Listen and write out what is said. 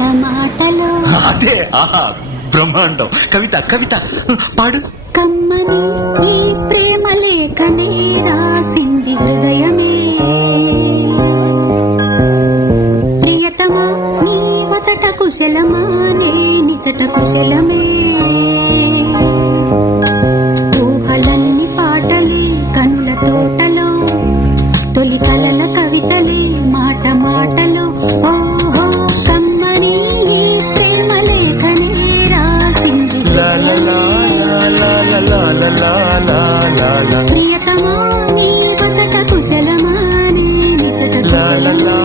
మాట మాటలో అదే ఆహా బ్రహ్మాండం. కవిత కవిత పాడు. కమ్మని ఈ ప్రేమ లేఖనే రాసింది హృదయమే, ప్రియతమా నీ వచట కుశలమా నే నిచట కుశలమే, ఊహలని పాటలే కనుల తోటలో తొలి కలల కవితలే మాట మాటలో. ఓహో కమ్మని ఈ ప్రేమ లేఖనే రాసింది హృదయమే, ప్రియతమా నీ వచట కుశలమా నే నిచట కుశలమే.